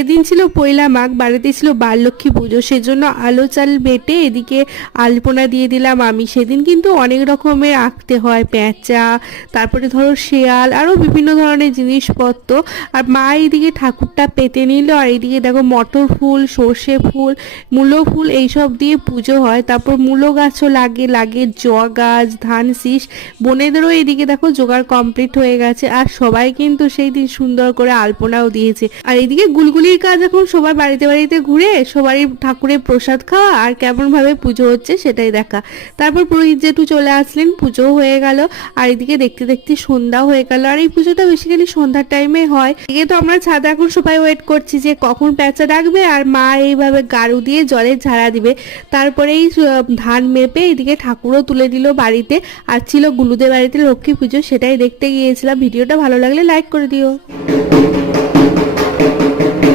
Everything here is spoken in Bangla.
সেদিন ছিল পয়লা মাঘ, বাড়িতে ছিল বাললক্ষ্মী পুজো, সেজন্য আলো চাল বেটে এদিকে আলপনা দিয়ে দিলাম আমি। সেদিন কিন্তু অনেক রকমের আঁকতে হয়, পেঁচা, তারপরে ধরো শেয়াল, আরও বিভিন্ন ধরনের জিনিসপত্র। আর মা এইদিকে ঠাকুরটা পেতে নিল, আর এইদিকে দেখো মটর ফুল, সর্ষে ফুল, মূলো ফুল এইসব দিয়ে পুজো হয়। তারপর মূলো গাছও লাগে, লাগে জবা গাছ, ধান শীষ। বোনেদেরও এইদিকে দেখো জোগাড় কমপ্লিট হয়ে গেছে, আর সবাই কিন্তু সেই দিন সুন্দর করে আলপনাও দিয়েছে। আর এইদিকে গুলগুলির কাজ এখন সবার বাড়িতে বাড়িতে ঘুরে সবারই ঠাকুরের প্রসাদ খাওয়া আর কেমন ভাবে পুজো হচ্ছে সেটাই দেখা। তারপর পুরোহিত জেঠু চলে আসলেন, পুজো হয়ে গেল। আর এদিকে দেখতে দেখতে সন্ধ্যাও হয়ে গেল। আর এই পুজোটা বেসিক্যালি সন্ধ্যার টাইমে হয়। এদিকে তো আমরা ছাদে এখন সবাই ওয়েট করছি যে কখন প্যাঁচা ডাকবে, আর মা এইভাবে গাড়ু দিয়ে জলের ঝাড়া দিবে। তারপরেই ধান মেপে এদিকে ঠাকুরও তুলে দিল বাড়িতে। আর ছিল গুলুদের বাড়িতে লক্ষ্মী পুজো, সেটাই দেখতে গিয়েছিলাম। ভিডিওটা ভালো লাগলে লাইক করে দিও।